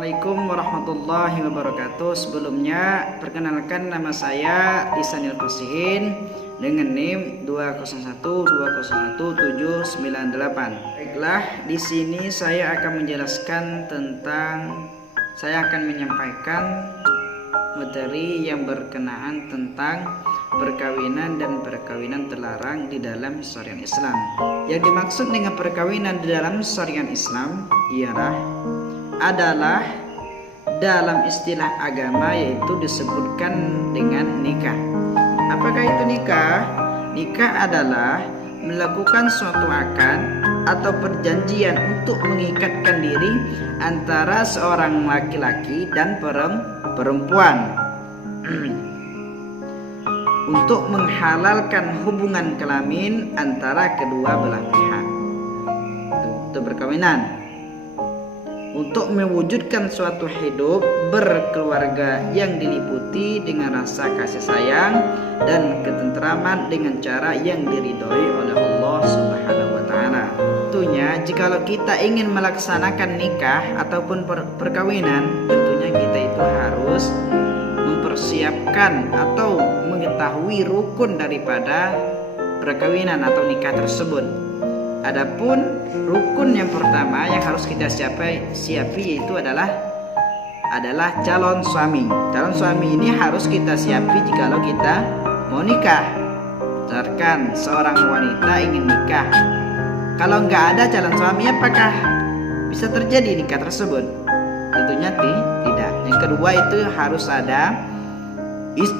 Assalamualaikum warahmatullahi wabarakatuh. Sebelumnya perkenalkan, nama saya Ihsanil Fasihin dengan NIM 201201798. Baiklah, di sini saya akan menyampaikan materi yang berkenaan tentang perkawinan dan perkawinan terlarang di dalam syariat Islam. Yang dimaksud dengan perkawinan di dalam syariat Islam adalah dalam istilah agama, yaitu disebutkan dengan nikah. Apakah itu nikah? Nikah adalah melakukan suatu akad atau perjanjian untuk mengikatkan diri antara seorang laki-laki dan perempuan untuk menghalalkan hubungan kelamin antara kedua belah pihak. Itu perkawinan. Untuk mewujudkan suatu hidup berkeluarga yang diliputi dengan rasa kasih sayang dan ketentraman dengan cara yang diridhoi oleh Allah Subhanahu wa taala. Tentunya jikalau kita ingin melaksanakan nikah ataupun perkawinan, tentunya kita itu harus mempersiapkan atau mengetahui rukun daripada perkawinan atau nikah tersebut. Adapun rukun yang pertama yang harus kita siapi yaitu adalah calon suami. Calon suami ini harus kita siapi jikalau kita mau nikah. Misalkan seorang wanita ingin nikah, kalau nggak ada calon suami, apakah bisa terjadi nikah tersebut? Tentunya tidak. Yang kedua itu harus ada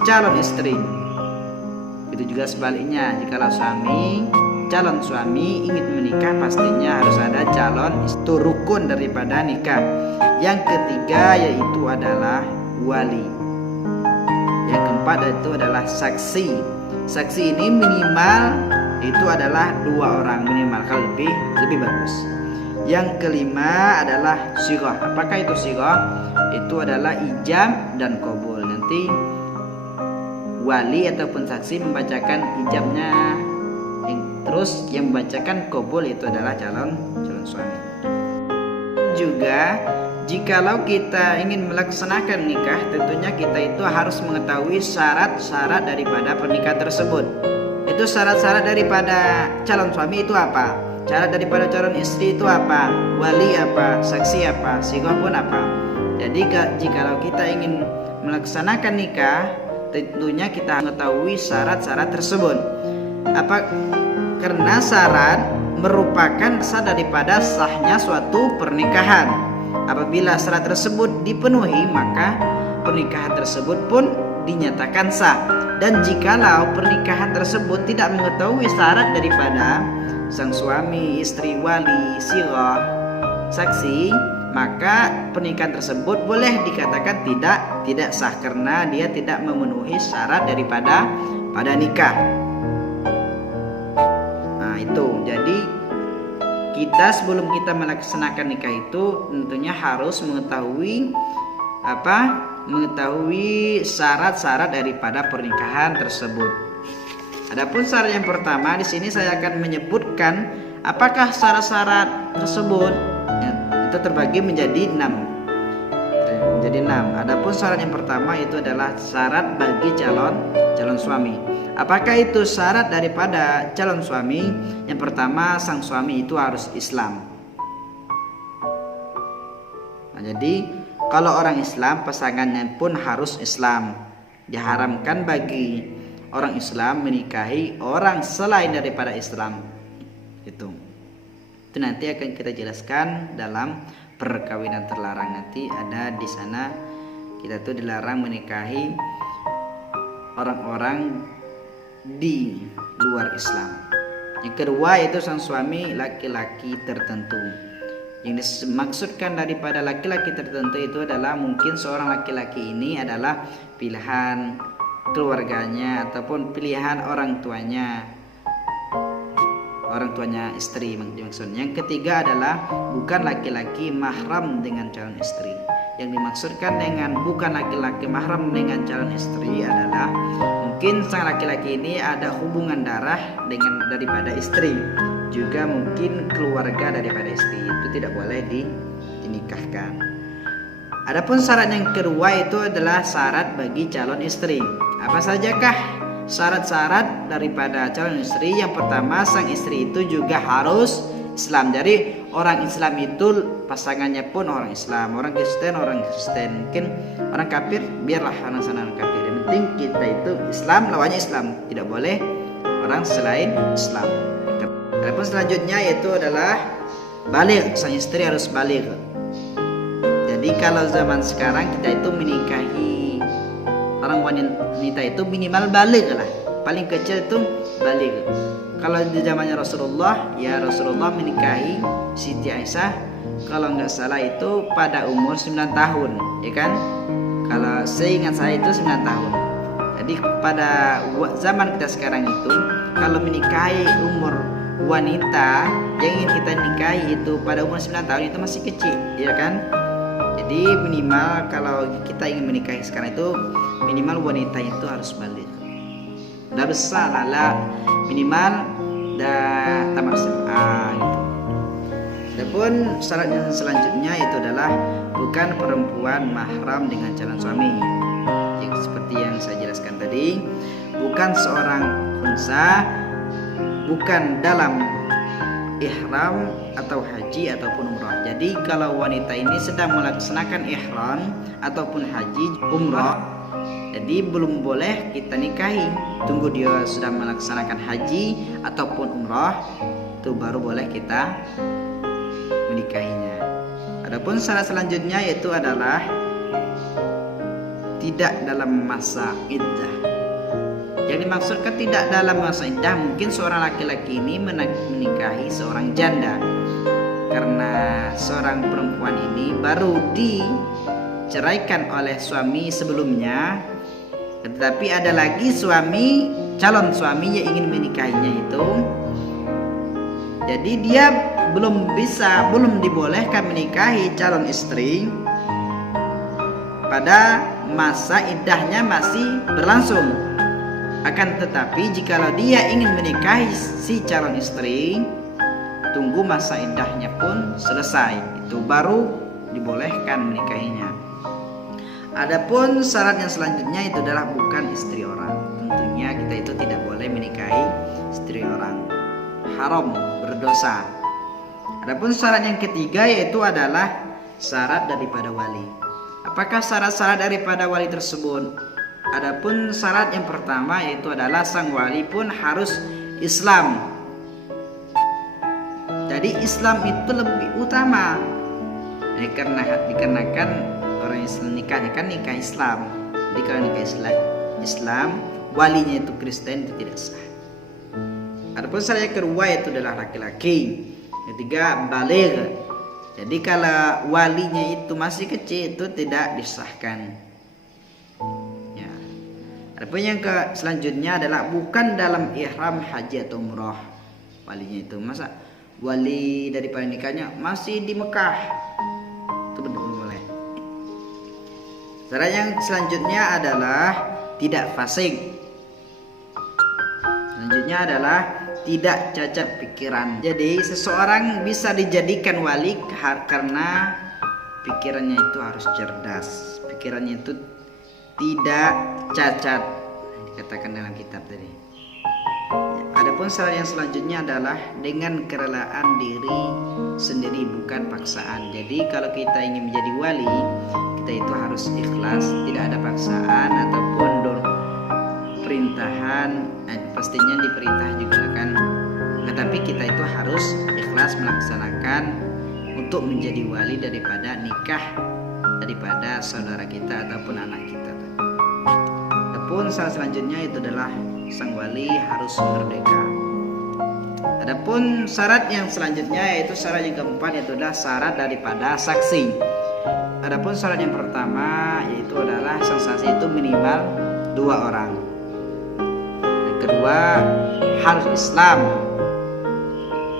calon istri. Itu juga sebaliknya, jikalau calon suami ingin menikah, pastinya harus ada calon istri. Itu rukun daripada nikah. Yang ketiga yaitu adalah wali. Yang keempat itu adalah saksi. Saksi ini minimal itu adalah 2 orang minimal, kalau lebih bagus. Yang kelima adalah sighah. Apakah itu sighah? Itu adalah ijab dan qabul. Nanti wali ataupun saksi membacakan ijabnya, terus yang membacakan qabul itu adalah calon suami. Juga jikalau kita ingin melaksanakan nikah, tentunya kita itu harus mengetahui syarat-syarat daripada pernikahan tersebut. Itu syarat-syarat daripada calon suami itu apa? Syarat daripada calon istri itu apa? Wali apa? Saksi apa? Sighah pun apa? Jadi jikalau kita ingin melaksanakan nikah, tentunya kita mengetahui syarat-syarat tersebut. Karena syarat merupakan dasar daripada sahnya suatu pernikahan. Apabila syarat tersebut dipenuhi, maka pernikahan tersebut pun dinyatakan sah. Dan jikalau pernikahan tersebut tidak mengetahui syarat daripada sang suami, istri, wali, sighah, saksi, maka pernikahan tersebut boleh dikatakan tidak sah karena dia tidak memenuhi syarat daripada nikah. Itu jadi kita sebelum kita melaksanakan nikah itu tentunya harus mengetahui syarat-syarat daripada pernikahan tersebut. Adapun syarat yang pertama, di sini saya akan menyebutkan apakah syarat-syarat tersebut. Itu terbagi menjadi 6. Adapun syarat yang pertama itu adalah syarat bagi calon suami. Apakah itu syarat daripada calon suami? Yang pertama, sang suami itu harus Islam. Jadi kalau orang Islam, pasangannya pun harus Islam. Diharamkan bagi orang Islam menikahi orang selain daripada Islam. Itu nanti akan kita jelaskan dalam perkawinan terlarang. Nanti ada di sana, kita tuh dilarang menikahi orang-orang di luar Islam. Yang kedua itu sang suami laki-laki tertentu. Yang dimaksudkan daripada laki-laki tertentu itu adalah mungkin seorang laki-laki ini adalah pilihan keluarganya ataupun pilihan orang tuanya istri maksudnya. Yang ketiga adalah bukan laki-laki mahram dengan calon istri. Yang dimaksudkan dengan bukan laki-laki mahram dengan calon istri adalah mungkin sang laki-laki ini ada hubungan darah daripada istri, juga mungkin keluarga daripada istri, itu tidak boleh dinikahkan. Adapun syarat yang kedua itu adalah syarat bagi calon istri. Apa sajakah syarat-syarat daripada calon istri? Yang pertama, sang istri itu juga harus Islam. Jadi orang Islam itu pasangannya pun orang Islam, orang Kristen. Mungkin orang kafir, biarlah orang sana orang kafir. Yang penting kita itu Islam, lawannya Islam. Tidak boleh orang selain Islam. Adapun selanjutnya yaitu adalah baligh. Sang istri harus baligh. Jadi kalau zaman sekarang kita itu menikahi orang wanita itu minimal baligh lah. Paling kecil itu baligh. Kalau di zamannya Rasulullah, ya Rasulullah menikahi Siti Aisyah kalau nggak salah itu pada umur 9 tahun, ya kan? Kalau seingat saya itu 9 tahun. Jadi pada zaman kita sekarang itu kalau menikahi umur wanita yang ingin kita nikahi itu pada umur 9 tahun itu masih kecil, ya kan? Jadi minimal kalau kita ingin menikahi sekarang itu minimal wanita itu harus baligh. Udah besar lah minimal dah tamat SMA gitu. Adapun syarat yang selanjutnya itu adalah bukan perempuan mahram dengan calon suami. Jadi, seperti yang saya jelaskan tadi, bukan seorang unsa, bukan dalam ihram atau haji ataupun umrah. Jadi kalau wanita ini sedang melaksanakan ihram ataupun haji umrah, jadi belum boleh kita nikahi. Tunggu dia sudah melaksanakan haji ataupun umrah, itu baru boleh kita menikahinya. Adapun syarat selanjutnya yaitu adalah tidak dalam masa iddah. Yang dimaksudkan tidak dalam masa iddah, mungkin seorang laki-laki ini menikahi seorang janda karena seorang perempuan ini baru diceraikan oleh suami sebelumnya, tetapi ada lagi calon suami yang ingin menikahinya itu. Jadi dia belum dibolehkan menikahi calon istri pada masa iddahnya masih berlangsung. Akan tetapi jikalau dia ingin menikahi si calon istri, tunggu masa iddahnya pun selesai, itu baru dibolehkan menikahinya. Adapun syarat yang selanjutnya itu adalah bukan istri orang. Tentunya kita itu tidak boleh menikahi istri orang, haram, berdosa. Adapun syarat yang ketiga yaitu adalah syarat daripada wali. Apakah syarat-syarat daripada wali tersebut? Adapun syarat yang pertama yaitu adalah sang wali pun harus Islam. Jadi Islam itu lebih utama. Dikarenakan orang Islam nikahnya kan nikah Islam. Jadi kalau nikah Islam, walinya itu Kristen, itu tidak sah. Adapun syarat yang kedua yaitu adalah laki-laki. Ketiga, baligh. Jadi kalau walinya itu masih kecil itu tidak disahkan. Adapun yang selanjutnya adalah bukan dalam ihram haji atau umrah. Walinya itu masa wali daripada nikahnya masih di Mekah, itu belum boleh. Syarat yang selanjutnya adalah tidak fasik. Selanjutnya adalah tidak cacat pikiran. Jadi seseorang bisa dijadikan wali karena pikirannya itu harus cerdas, pikirannya itu tidak cacat, dikatakan dalam kitab tadi. Adapun syarat yang selanjutnya adalah dengan kerelaan diri sendiri, bukan paksaan. Jadi kalau kita ingin menjadi wali, kita itu harus ikhlas, tidak ada paksaan ataupun perintahan. Pastinya diperintah juga kan, tetapi kita itu harus ikhlas melaksanakan untuk menjadi wali daripada nikah daripada saudara kita ataupun anak kita. Adapun syarat selanjutnya itu adalah sang wali harus merdeka. Adapun syarat yang selanjutnya yaitu syarat yang keempat, yaitu adalah syarat daripada saksi. Adapun syarat yang pertama yaitu adalah sang saksi itu minimal 2 orang. Yang kedua harus Islam.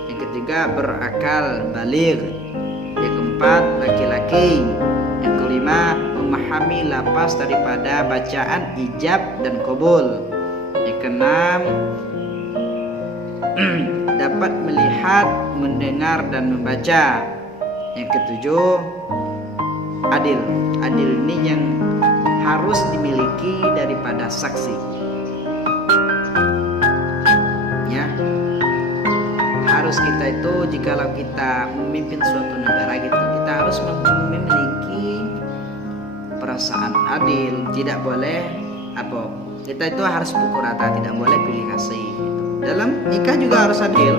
Yang ketiga berakal baligh. Yang keempat laki-laki. Yang kelima memahami lafaz daripada bacaan ijab dan qabul. Yang keenam dapat melihat, mendengar dan membaca. Yang ketujuh adil. Adil ini yang harus dimiliki daripada saksi. Ya, harus kita itu jikalau kita memimpin suatu negara gitu, kita harus memiliki perasaan adil. Tidak boleh kita itu harus pukul rata, tidak boleh pilih kasih. Dalam nikah juga harus adil.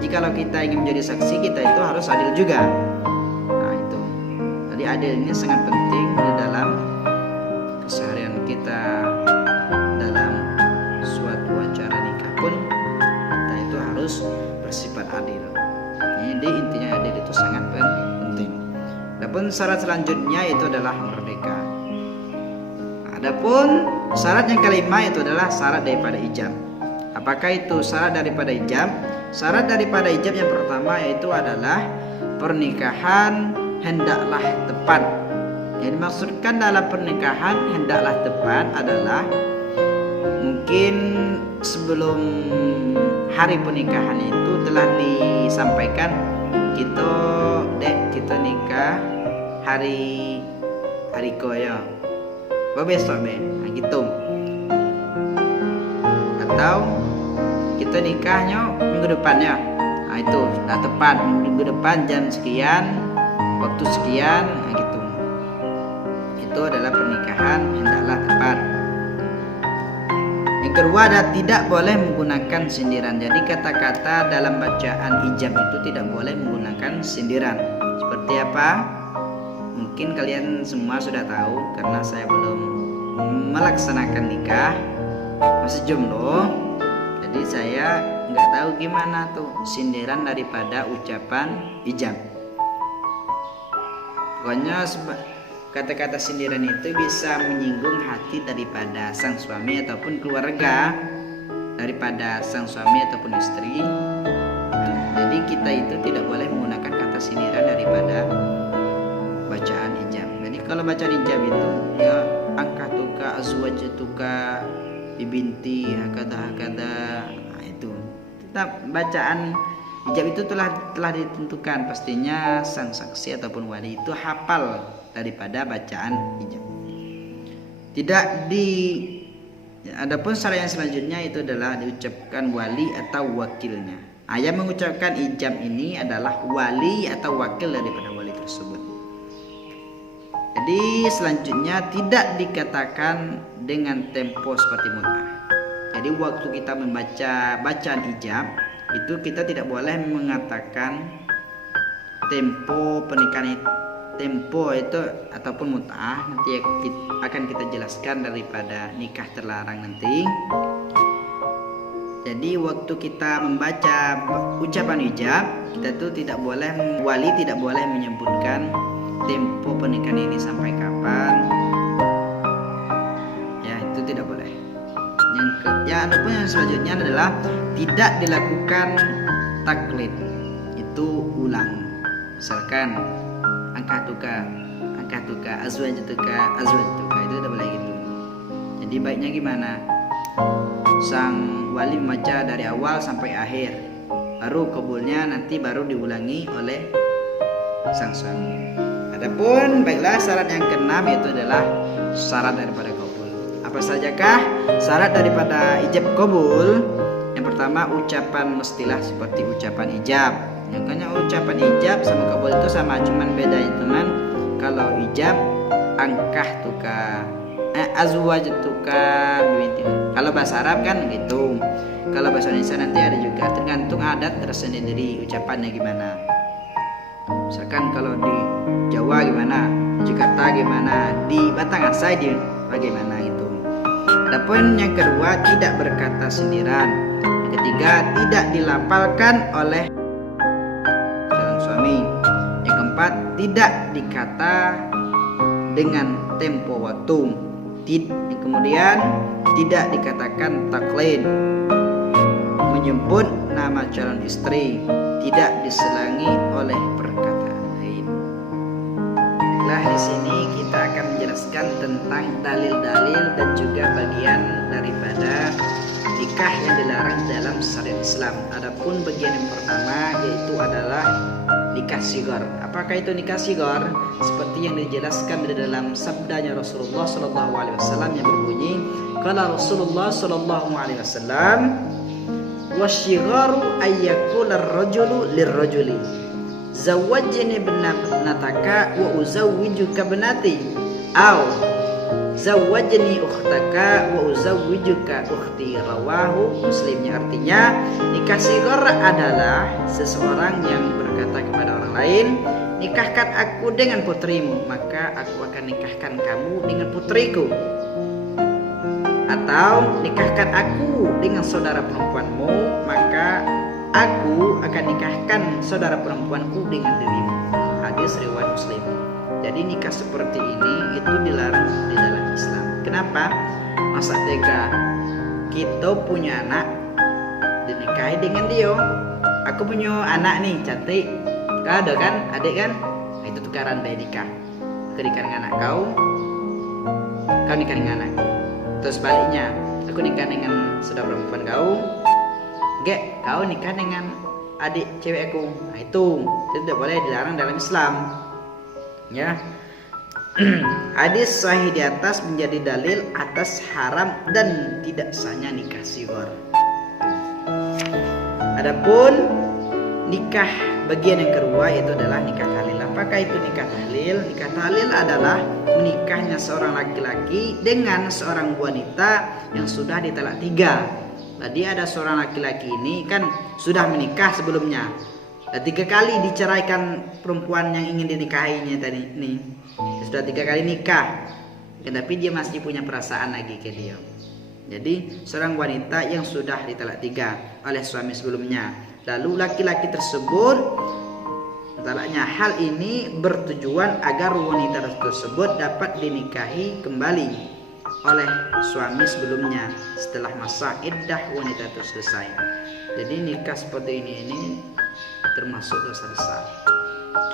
Jikalau kita ingin menjadi saksi, kita itu harus adil juga. Nah itu, jadi adil ini sangat penting di dalam keseharian kita. Dalam suatu acara nikah pun kita itu harus bersifat adil. Jadi intinya adil itu sangat penting. Adapun syarat selanjutnya itu adalah merdeka. Adapun syarat yang kelima itu adalah syarat daripada ijab. Apakah itu syarat daripada ijab? Syarat daripada ijab yang pertama yaitu adalah pernikahan hendaklah tepat. Yang dimaksudkan dalam pernikahan hendaklah tepat adalah mungkin sebelum hari pernikahan itu telah disampaikan kita nikah hari koyo besok gitu, atau kita nikahnya minggu depannya. Nah itu sudah tepat, minggu depan jam sekian, waktu sekian, gitu. Itu adalah pernikahan hendaklah tepat. Yang kedua adalah tidak boleh menggunakan sindiran. Jadi kata-kata dalam bacaan ijab itu tidak boleh menggunakan sindiran. Seperti apa? Mungkin kalian semua sudah tahu karena saya belum melaksanakan nikah, masih jomblo. Jadi saya nggak tahu gimana tuh sindiran daripada ucapan ijab. Pokoknya kata-kata sindiran itu bisa menyinggung hati daripada sang suami ataupun keluarga daripada sang suami ataupun istri. Jadi kita itu tidak boleh menggunakan kata sindiran daripada bacaan ijab. Jadi kalau bacaan ijab itu ya angkatuka azwajtuka bibinti hakada. Nah, itu tetap bacaan ijab itu telah ditentukan, pastinya sang saksi ataupun wali itu hafal daripada bacaan ijab. Adapun syarat yang selanjutnya itu adalah diucapkan wali atau wakilnya. Yang mengucapkan ijab ini adalah wali atau wakil daripada wali tersebut. Jadi selanjutnya tidak dikatakan dengan tempo seperti mut'ah. Jadi waktu kita membaca bacaan ijab itu kita tidak boleh mengatakan tempo pernikahan itu ataupun mut'ah. Nanti akan kita jelaskan daripada nikah terlarang nanti. Jadi waktu kita membaca ucapan ijab, kita tuh wali tidak boleh menyebutkan tempo pernikahan ini sampai kapan. Ya, itu tidak boleh. Adapun yang selanjutnya adalah tidak dilakukan taklid, itu ulang. Misalkan angkatuka azwajtuka itu tidak boleh gitu. Jadi baiknya gimana? Sang wali membaca dari awal sampai akhir, baru kabulnya nanti baru diulangi oleh sang suami. Adapun baiklah syarat yang keenam itu adalah syarat daripada qabul. Apa sajakah syarat daripada ijab qabul? Yang pertama ucapan mestilah seperti ucapan ijab. Makanya ucapan ijab sama qabul itu sama, cuman bedanya teman. Kalau ijab angkahtuka azwajtuka binti. Kalau bahasa Arab kan gitu. Kalau bahasa Indonesia nanti ada juga, tergantung adat tersendiri ucapannya gimana. Misalkan kalau di Jawa gimana, di Jakarta gimana, di Batangan saya di bagaimana itu. Adapun yang kedua tidak berkata sindiran. Yang ketiga tidak dilafalkan oleh calon suami. Yang keempat tidak dikata dengan tempo waktu. Kemudian tidak dikatakan taklid, menyebut nama calon istri, tidak diselangi oleh perkataan lain. Nah, di sini kita akan menjelaskan tentang dalil-dalil dan juga bagian daripada nikah yang dilarang dalam syariat Islam. Adapun bagian yang pertama yaitu adalah nikah sigor. Apakah itu nikah sigor? Seperti yang dijelaskan di dalam sabdanya Rasulullah sallallahu alaihi wasallam yang berbunyi, qala Rasulullah sallallahu alaihi wasallam, wasyigaru ayyakula ar-rajulu lirrajuli zawwajni ibnataka wa uzawwijuka ibnati aw zawwajni ukhtaka wa uzawwijuka ukhti, rawahu Muslimnya. Artinya nikah sigor adalah seseorang yang berkata kepada orang lain, nikahkan aku dengan putrimu, maka aku akan nikahkan kamu dengan putriku. Atau nikahkan aku dengan saudara perempuanmu, maka aku akan nikahkan saudara perempuanku dengan dirimu. Hadis riwayat Muslim. Jadi nikah seperti ini itu dilarang di dalam Islam. Kenapa? Masa tega kita punya anak dinikahi dengan dia. Aku punya anak nih cantik, kau ada kan, adik kan? Nah, itu tukaran dari nikah. Aku nikah dengan anak kau nikah dengan anakku. Terus baliknya, aku nikah dengan saudara perempuan kau, kau nikah dengan adik cewekku. Nah itu tidak boleh, dilarang dalam Islam. Ya, hadis sahih di atas menjadi dalil atas haram dan tidak sahnya nikah sigor. Adapun nikah bagian yang kedua yaitu adalah nikah tahlil. Apakah itu nikah tahlil? Nikah tahlil adalah menikahnya seorang laki-laki dengan seorang wanita yang sudah ditalak 3. Tadi ada seorang laki-laki ini kan sudah menikah sebelumnya. 3 kali diceraikan perempuan yang ingin dinikahinya tadi nih. Sudah 3 kali nikah, tetapi dia masih punya perasaan lagi ke dia. Jadi seorang wanita yang sudah ditalak 3 oleh suami sebelumnya, lalu laki-laki tersebut talaknya, hal ini bertujuan agar wanita tersebut dapat dinikahi kembali oleh suami sebelumnya setelah masa iddah wanita itu selesai. Jadi nikah seperti ini termasuk dosa besar.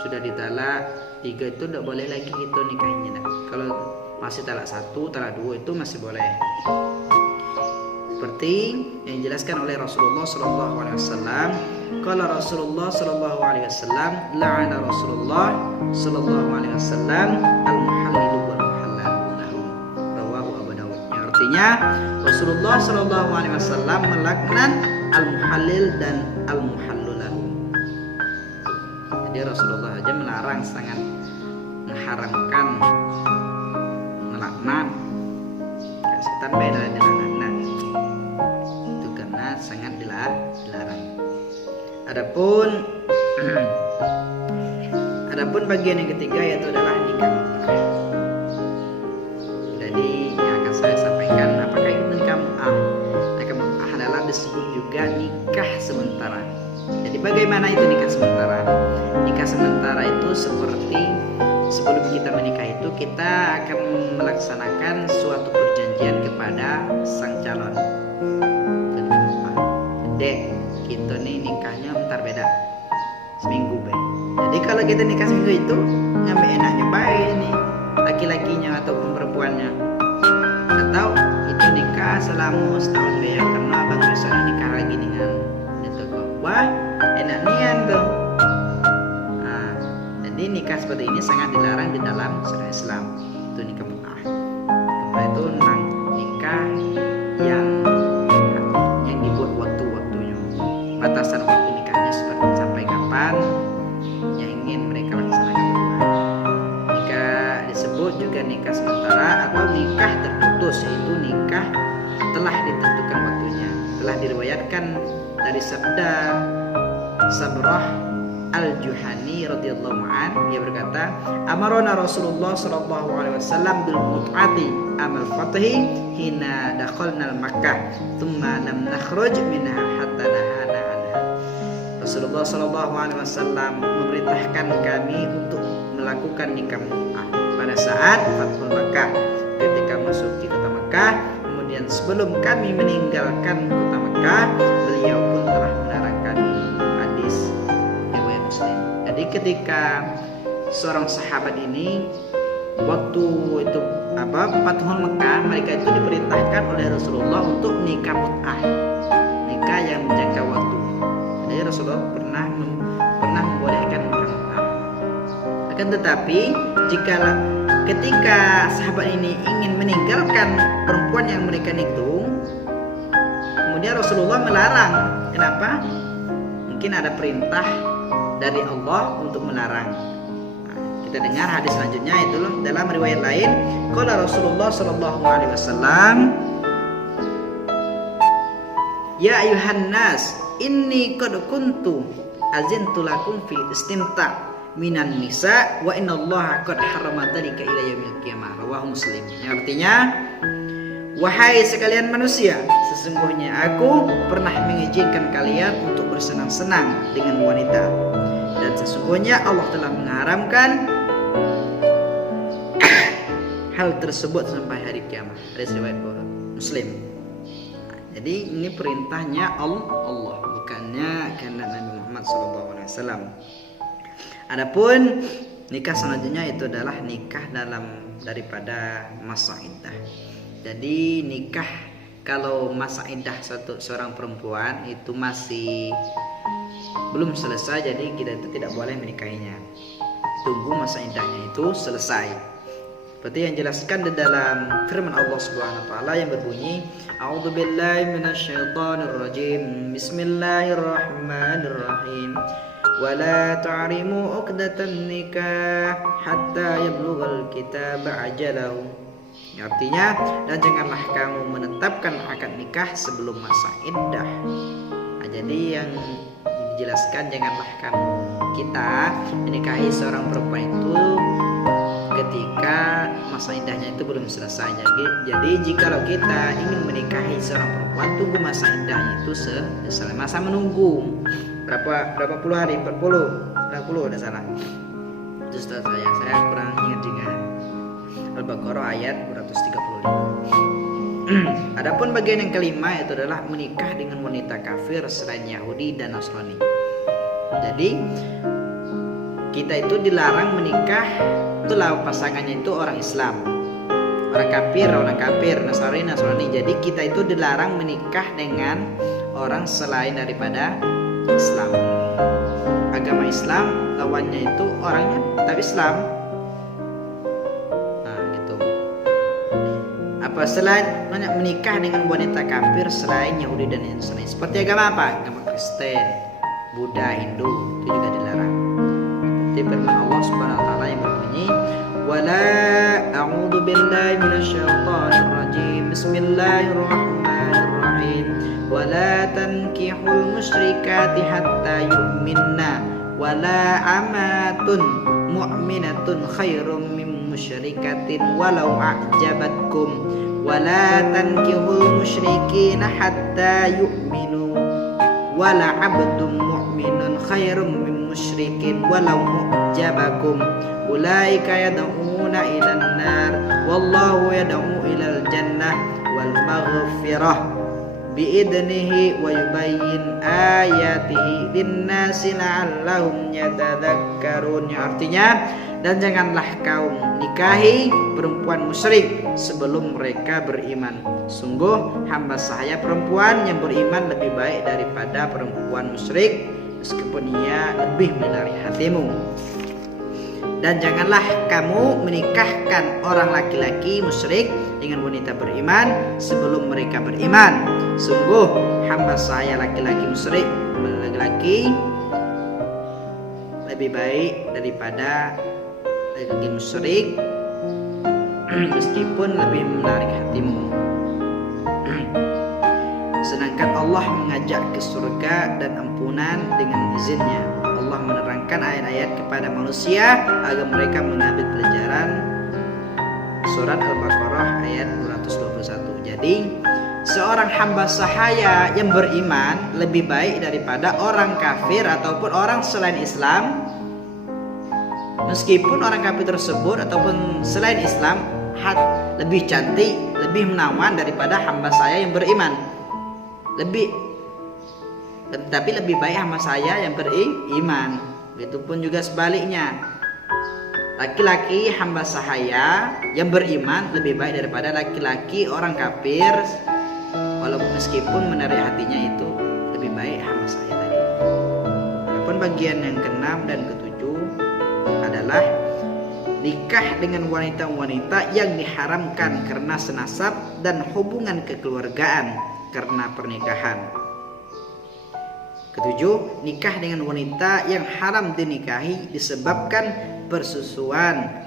Sudah ditalak 3 itu tidak boleh lagi kita nikahinya. Kalau masih talak 1, talak 2 itu masih boleh. Seperti yang dijelaskan oleh Rasulullah sallallahu alaihi wasallam, qala Rasulullah sallallahu alaihi wasallam, la'ana Rasulullah sallallahu alaihi wasallam al-muhallil wal muhallal lahu, rawahu Abu Dawud. Artinya Rasulullah sallallahu alaihi wasallam melaknat al-muhallil dan al-muhallul lahu. Jadi Rasulullah aja melarang, sangat mengharamkan, melaknat. Setan beda dengan laknat. Itu karena sangat dilarang. Adapun bagian yang ketiga yaitu adalah nikah mut'ah. Jadi yang akan saya sampaikan, apakah itu nikah mut'ah? Nikah mut'ah adalah disebut juga nikah sementara. Jadi bagaimana itu nikah sementara? Nikah sementara itu seperti sebelum kita menikah itu kita akan melaksanakan suatu perjanjian kepada sang calon. Dek, kita nih nikahnya bentar beda, seminggu baik. Jadi kalau kita nikah seminggu itu nyampe enaknya baik nih laki-lakinya ataupun perempuannya. Atau itu nikah selama setahun baik, karena abang besoknya nikah lagi dengan itu kok. Wah, enak nian tuh. Nah, jadi nikah seperti ini sangat dilarang di dalam syariat Islam. Itu nikah mut'ah. Mut'ah itu tentang nikah yang dibuat waktu-waktunya. Batasan waktu nikahnya seperti sampai kapan yang ingin mereka laksanakan berdua. Nikah disebut juga nikah sementara atau nikah terputus, yaitu nikah telah ditentukan waktunya. Telah diriwayatkan dari sabda Sabrah Al-Juhani radhiyallahu an, dia berkata, amarona Rasulullah sallallahu alaihi wasallam bil mut'ati amal fathi hina dakhalna Makkah thumma lam nakhruj minha hatta nahana anha. Rasulullah sallallahu alaihi wasallam memerintahkan kami untuk melakukan nikah mut'ah pada saat Fathul Makkah, ketika masuk di kota Makkah. Kemudian sebelum kami meninggalkan kota Makkah, beliau pun telah melarang kami. Hadis riwayat Muslim. Jadi ketika seorang sahabat ini waktu itu Fathul Makkah, mereka itu diperintahkan oleh Rasulullah untuk nikah mut'ah, nikah yang menjangka waktu. Jadi Rasulullah pernah membolehkan nikah Kan tetapi ketika sahabat ini ingin meninggalkan perempuan yang mereka nikung, kemudian Rasulullah melarang. Kenapa? Mungkin ada perintah dari Allah untuk melarang. Kita dengar hadis selanjutnya itu dalam riwayat lain, qala Rasulullah sallallahu alaihi wasallam, ya ayuhan nas, inni qad kuntu azintu lakum fil istimta' minan nisa wa innallaha qad harrama dzalika ila yaumil qiyamah. Rawahu Muslim. Yang artinya, wahai sekalian manusia, sesungguhnya aku pernah mengizinkan kalian untuk bersenang-senang dengan wanita, dan sesungguhnya Allah telah mengharamkan hal tersebut sampai hari kiamat. Hadis riwayat Muslim. Jadi ini perintahnya Allah, bukannya kehendak Nabi Muhammad SAW. Adapun nikah selanjutnya itu adalah nikah daripada masa iddah. Jadi nikah kalau masa iddah seorang perempuan itu masih belum selesai, jadi kita itu tidak boleh menikahinya. Tunggu masa iddahnya itu selesai. Seperti yang dijelaskan di dalam firman Allah Subhanahu wa taala yang berbunyi, A'udzubillahi minasyaitonirrajim. Bismillahirrahmanirrahim. Wala ta'rimu 'uqdatan nikah hatta yablughal kitaba ajalahu. Artinya, dan janganlah kamu menetapkan akad nikah sebelum masa iddah. Jadi yang dijelaskan, janganlah kita menikahi seorang perempuan itu ketika masa iddahnya itu belum selesai. Jadi jikalau kita ingin menikahi seorang perempuan, tunggu masa iddahnya itu selesai. Masa menunggu berapa puluh hari, 40 ada salah. Itu setelah saya kurang ingat. Al-Baqarah ayat 235. Adapun bagian yang kelima itu adalah menikah dengan wanita kafir selain Yahudi dan Nasrani. Jadi kita itu dilarang menikah, itulah pasangannya itu orang Islam, orang kafir, Nasrani. Jadi kita itu dilarang menikah dengan orang selain daripada Islam. Agama Islam lawannya itu orangnya tetap Islam. Nah gitu. Apa selain menikah dengan wanita kafir selain Yahudi dan Nasrani? Seperti agama apa? Agama Kristen, Buddha, Hindu, itu juga dilarang. Firman Allah Subhanahu wa taala yang berbunyi, wala a'udzu billahi minasyaitonir rajim. Bismillahirrahmanirrahim. Wala tankihul musyrikati hatta yu'minna wala amatun mu'minatun khairum min musyrikatin walau a'jabatkum wala tankihul musyrikina hatta yu'minu wala 'abdun mu'minun khairum min musyrikin walau mu'jabakum ulaika yad'una ilan nar wallahu yad'u ilal jannah wal maghfirah biidnihi wa yubayyin ayatihi linnasi la'allahum yatadhakkarun. Artinya, dan janganlah kau nikahi perempuan musyrik sebelum mereka beriman. Sungguh hamba sahaya perempuan yang beriman lebih baik daripada perempuan musyrik, meskipun ia lebih menarik hatimu. Dan janganlah kamu menikahkan orang laki-laki musyrik dengan wanita beriman sebelum mereka beriman. Sungguh hamba saya laki-laki musyrik, laki-laki lebih baik daripada laki-laki musyrik, meskipun lebih menarik hatimu. Sedangkan Allah mengajak ke surga dan ampunan dengan izinnya. Allah menerangkan ayat-ayat kepada manusia agar mereka mengambil pelajaran. Surat Al-Baqarah ayat 221. Jadi seorang hamba sahaya yang beriman lebih baik daripada orang kafir ataupun orang selain Islam, meskipun orang kafir tersebut ataupun selain Islam lebih cantik, lebih menawan daripada hamba saya yang beriman. Tapi lebih baik hamba saya yang beriman. Begitupun juga sebaliknya, laki-laki hamba sahaya yang beriman lebih baik daripada laki-laki orang kafir, walaupun meskipun menarik hatinya itu lebih baik hamba saya tadi. Adapun bagian yang ke-6 dan ke-7 adalah nikah dengan wanita-wanita yang diharamkan karena senasab dan hubungan kekeluargaan karena pernikahan. Ketujuh, nikah dengan wanita yang haram dinikahi disebabkan persusuan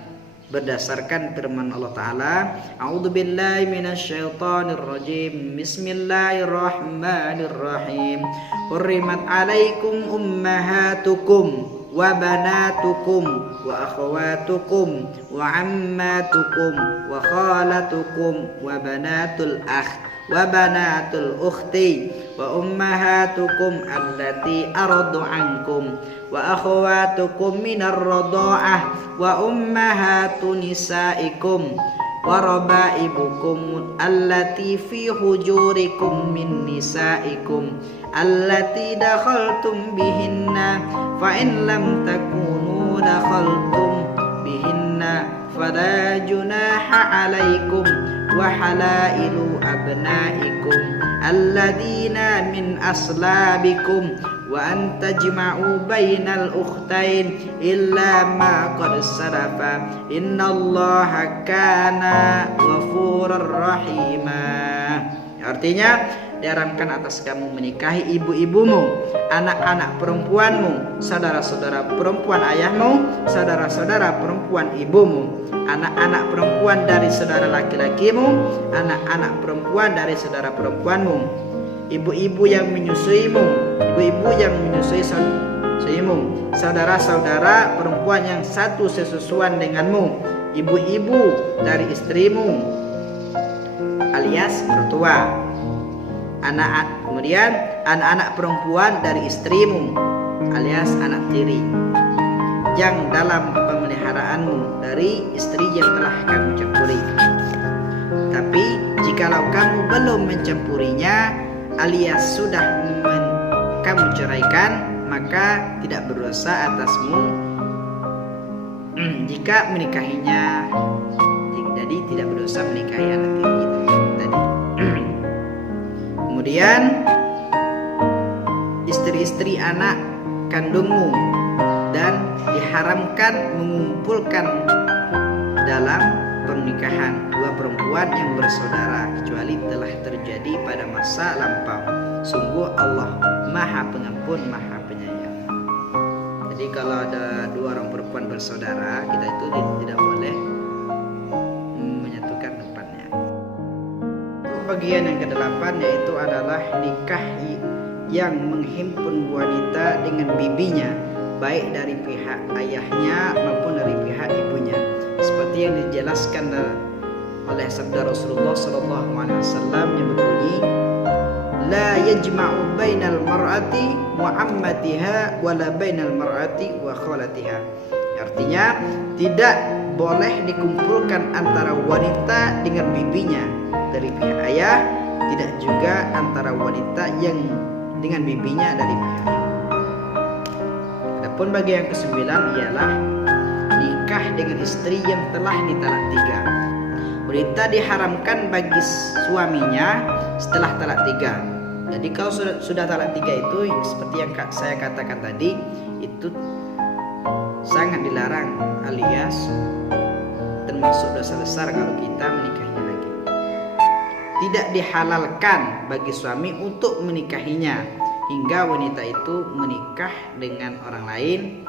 berdasarkan firman Allah Ta'ala, A'udzubillahi minasyaitonirrajim, Bismillahirrahmanirrahim, Hurrimat alaikum ummahatukum wa banatukum wa akhwatukum wa ammatukum wa khalatukum wa banatul akh wa banatul ukhti wa ummahatukum allati ardu'ankum wa akhwatukum minar radha'ah wa ummahatu nisaikum wa rabaibukum allati fi hujurikum min nisaikum allati dakhaltum bihinna fa in lam takunu dakhaltum bihinna fala junaha alaikum wa halailu abnaikum alladina min aslabikum wa an tajma'u bainal ukhtain illa ma qad salafa innallaha kana ghafurur rahima. Artinya, diharamkan atas kamu menikahi ibu-ibumu, anak-anak perempuanmu, saudara-saudara perempuan ayahmu, saudara-saudara perempuan ibumu, anak-anak perempuan dari saudara laki-lakimu, anak-anak perempuan dari saudara perempuanmu, ibu-ibu yang menyusuimu, ibu-ibu yang menyusuimu, saudara-saudara perempuan yang satu sesusuan denganmu, ibu-ibu dari istrimu alias mertua, kemudian anak-anak perempuan dari istrimu alias anak tiri yang dalam pemeliharaanmu dari istri yang telah kamu campuri. Tapi jikalau kamu belum mencampurinya alias sudah kamu ceraikan, maka tidak berdosa atasmu jika menikahinya. Jadi tidak berdosa menikahi anak tiri tadi. Kemudian istri-istri anak kandungmu dan diharamkan mengumpulkan dalam pernikahan dua perempuan yang bersaudara kecuali telah terjadi pada masa lampau. Sungguh Allah Maha Pengampun, Maha Penyayang. Jadi kalau ada dua orang perempuan bersaudara, kita itu tidak boleh menyatukan tempatnya. Bagian yang ke-8 yaitu adalah nikah yang menghimpun wanita dengan bibinya, baik dari pihak ayahnya maupun dari pihak ibunya, seperti yang dijelaskan oleh sabda Rasulullah SAW yang berbunyi, la yajma'u bainal mar'ati wa ammatiha wa la bainal mar'ati wa khalatiha. Artinya, tidak boleh dikumpulkan antara wanita dengan bibinya dari pihak ayah, tidak juga antara wanita yang dengan bibinya dari pihak ibu. Adapun bagi yang ke-9 ialah nikah dengan istri yang telah ditalak 3. Wanita diharamkan bagi suaminya setelah talak 3. Jadi kalau sudah talak 3 itu seperti yang saya katakan tadi, itu sangat dilarang alias termasuk dosa besar kalau kita menikahinya lagi. Tidak dihalalkan bagi suami untuk menikahinya hingga wanita itu menikah dengan orang lain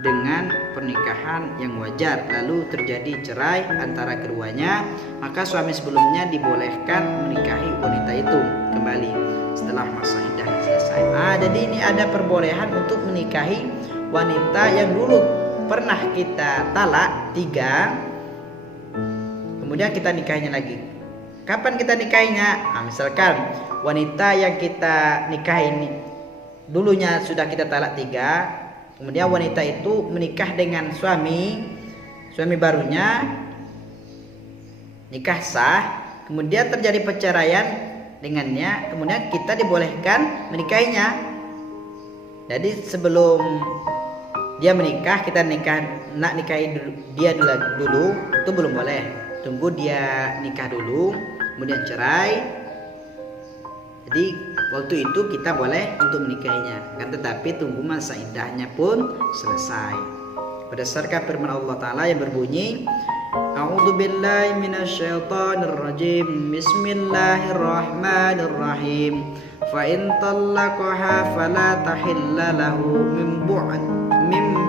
dengan pernikahan yang wajar, lalu terjadi cerai antara keduanya, maka suami sebelumnya dibolehkan menikahi wanita itu kembali setelah masa iddahnya selesai. Jadi ini ada perbolehan untuk menikahi wanita yang dulu pernah kita talak 3, kemudian kita nikahinya lagi. Kapan kita nikahinya? Misalkan wanita yang kita nikahi ini dulunya sudah kita talak 3, kemudian wanita itu menikah dengan suami barunya, nikah sah, kemudian terjadi perceraian dengannya, kemudian kita dibolehkan menikahinya. Jadi sebelum dia menikah, kita nikahi dia dulu itu belum boleh. Tunggu dia nikah dulu, kemudian cerai. Jadi waktu itu kita boleh untuk menikahinya, kan, tetapi tunggu masa iddahnya pun selesai. berdasarkan firman Allah Ta'ala yang berbunyi, A'udzu billahi minasyaitonir rajim. Bismillahirrahmanirrahim. Fa in talaqaha fala tahilla lahu min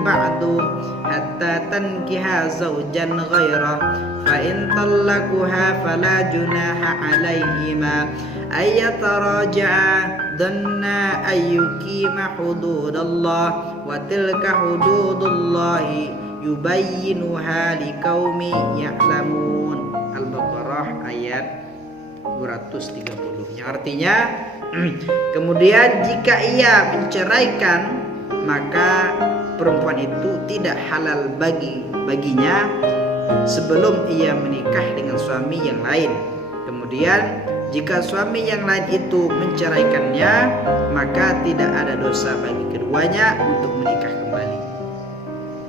ba'du hatta tankiha zawjan ghairah. Fa in talaquha fala junaha 'alaihima ay yataraja'a dhanna ayyukima hududallah wa tilka hududullahi yubayyinuha liqaumi ya'lamun. Al-Baqarah ayat 230. Yang artinya kemudian jika ia menceraikan, maka perempuan itu tidak halal baginya sebelum ia menikah dengan suami yang lain. Kemudian jika suami yang lain itu menceraikannya, maka tidak ada dosa bagi keduanya untuk menikah kembali.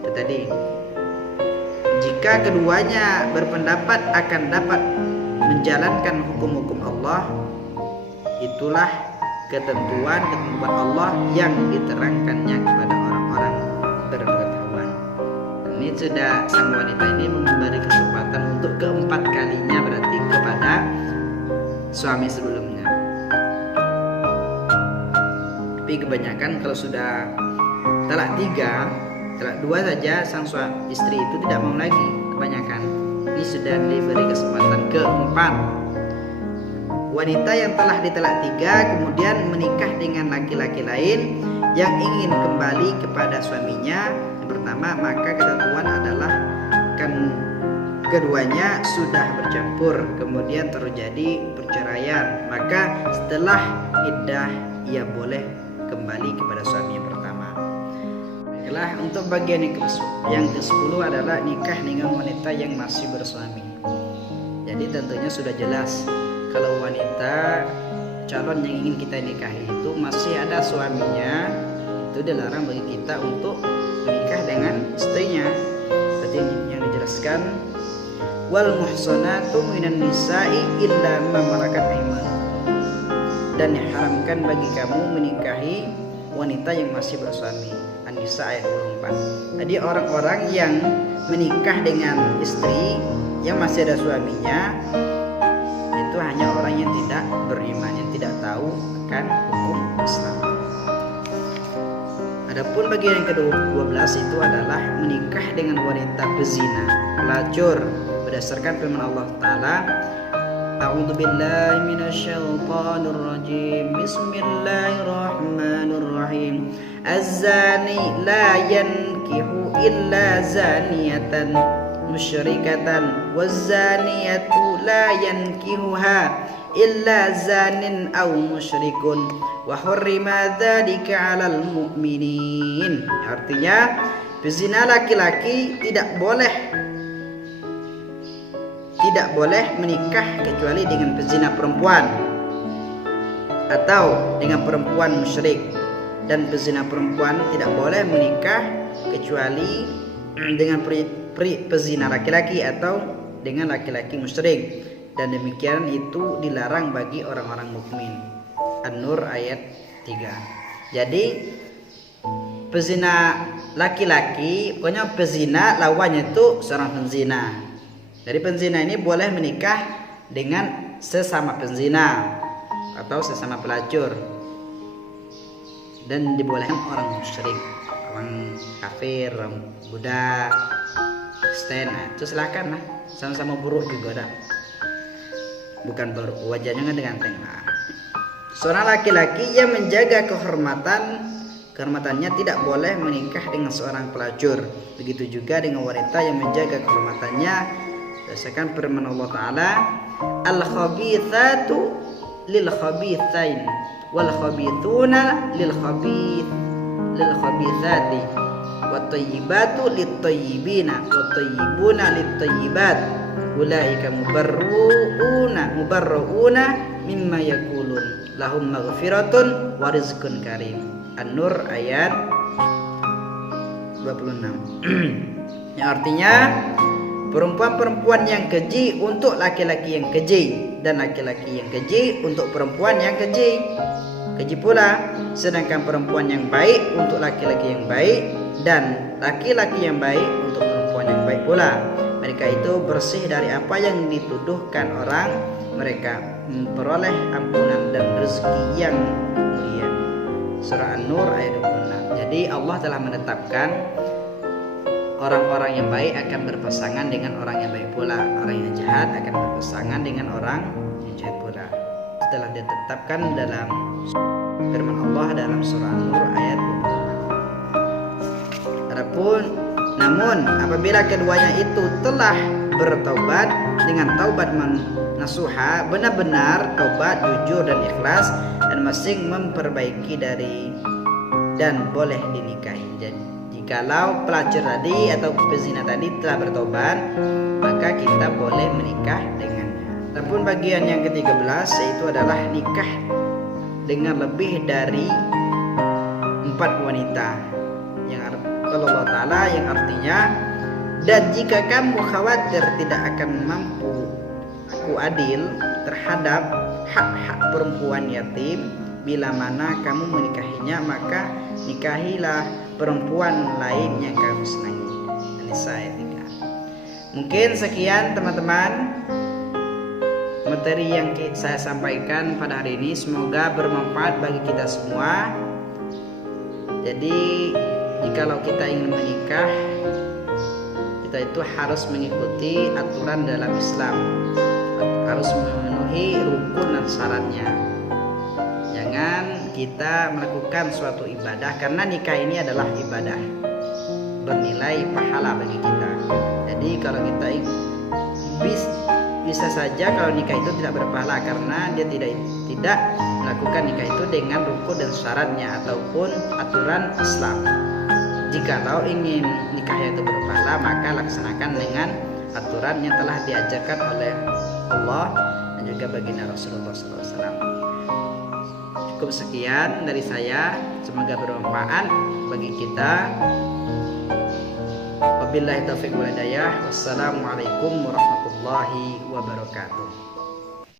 Itu tadi. Jika keduanya berpendapat akan dapat menjalankan hukum-hukum Allah, itulah ketentuan Allah yang diterangkannya kepada orang-orang berpengetahuan. Ini sudah sang wanita ini memberi kesempatan untuk keempat kalinya, berarti kepada suami sebelumnya. Tapi kebanyakan kalau sudah talak 3, talak 2 saja sang istri itu tidak mau lagi. Kebanyakan ini sudah diberi kesempatan keempat. Wanita yang telah ditalak 3 kemudian menikah dengan laki-laki lain yang ingin kembali kepada suaminya, yang pertama, maka ketentuan adalah kan keduanya sudah bercampur, kemudian terjadi perceraian, maka setelah iddah ia boleh kembali kepada suami yang pertama. Baiklah, untuk bagian yang ke-10 adalah nikah dengan wanita yang masih bersuami. Jadi tentunya sudah jelas kalau wanita calon yang ingin kita nikahi itu masih ada suaminya, itu dilarang bagi kita untuk menikah dengan istrinya. Seperti yang dijelaskan, wal muhsanatu minan nisa'i illa ma malakat aymanukum, dan diharamkan bagi kamu menikahi wanita yang masih bersuami. An-Nisa ayat 24. Jadi orang-orang yang menikah dengan istri yang masih ada suaminya itu hanya orang yang tidak beriman, yang tidak tahu akan hukum Islam. Adapun bagian yang ke-12 itu adalah menikah dengan wanita pezina, pelacur, berdasarkan firman Allah Ta'ala, A'udzu billahi minasyaitonir rajim. Bismillahirrahmanirrahim. Az-zani la yankihu illa zaniyatan musyrikatan waz-zaniyatu la yankihuha illa zanin aw musyrikun wa hurrima dzalika 'alal mu'minin. Artinya, pezina laki-laki tidak boleh menikah kecuali dengan pezina perempuan atau dengan perempuan musyrik, dan pezina perempuan tidak boleh menikah kecuali dengan pezina laki-laki atau dengan laki-laki musyrik, dan demikian itu dilarang bagi orang-orang mukmin. An-Nur ayat 3. Jadi pezina laki-laki, pokoknya pezina lawannya itu seorang penzina. Jadi penzina ini boleh menikah dengan sesama penzina atau sesama pelacur, dan dibolehkan orang musyrik, orang kafir, orang Buddha, Kristen, itu silakan lah, sama-sama buruk juga dah. Bukan wajahnya dengan tengah. Seorang laki-laki yang menjaga kehormatannya tidak boleh menikah dengan seorang pelacur. Begitu juga dengan wanita yang menjaga kehormatannya berdasarkan firman Allah Ta'ala, al-khabithatu lil khabithain wal khabithuna lil khabithati wat tayyibatu lit tayyibina wat tayyibuna lit tayyibat ulaika mubarrauna mimma yaqulun lahum maghfiratun wa rizqun karim. An-Nur ayat 26. Yang artinya, perempuan-perempuan yang keji untuk laki-laki yang keji, dan laki-laki yang keji untuk perempuan yang keji pula. Sedangkan perempuan yang baik untuk laki-laki yang baik, dan laki-laki yang baik untuk perempuan yang baik pula. Mereka itu bersih dari apa yang dituduhkan orang. Mereka memperoleh ampunan dan rezeki yang mulia. Surah An-Nur ayat 26. Jadi Allah telah menetapkan orang-orang yang baik akan berpasangan dengan orang yang baik pula. Orang yang jahat akan berpasangan dengan orang yang jahat pula. Itu telah ditetapkan dalam firman Allah dalam surah An-Nur ayat 26. Namun apabila keduanya itu telah bertaubat dengan taubat nasuha, benar-benar taubat jujur dan ikhlas, dan masing memperbaiki dari dan boleh dinikahi. Jadi jikalau pelacur tadi atau pezina tadi telah bertobat, maka kita boleh menikah dengannya. Adapun bagian yang ke-13 yaitu adalah nikah dengan lebih dari 4 wanita, yang kalau Allah Ta'ala yang artinya, dan jika kamu khawatir tidak akan mampu aku adil terhadap hak-hak perempuan yatim, bila mana kamu menikahinya, maka nikahilah perempuan lain yang kamu senangi. An-Nisa ayat 3. Mungkin sekian teman-teman materi yang saya sampaikan pada hari ini, semoga bermanfaat bagi kita semua. Jadi jikalau kita ingin menikah, kita itu harus mengikuti aturan dalam Islam, harus memenuhi rukun dan syaratnya. Jangan kita melakukan suatu ibadah, karena nikah ini adalah ibadah bernilai pahala bagi kita. Jadi kalau kita bisa saja kalau nikah itu tidak berpahala, karena dia tidak melakukan nikah itu dengan rukun dan syaratnya ataupun aturan Islam. Jikalau ingin nikahnya itu berpahala, maka laksanakan dengan aturan yang telah diajarkan oleh Allah dan juga baginda Rasulullah SAW. Cukup sekian dari saya, semoga bermanfaat bagi kita. Wabillahi taufiq wal hidayah. Wassalamualaikum warahmatullahi wabarakatuh.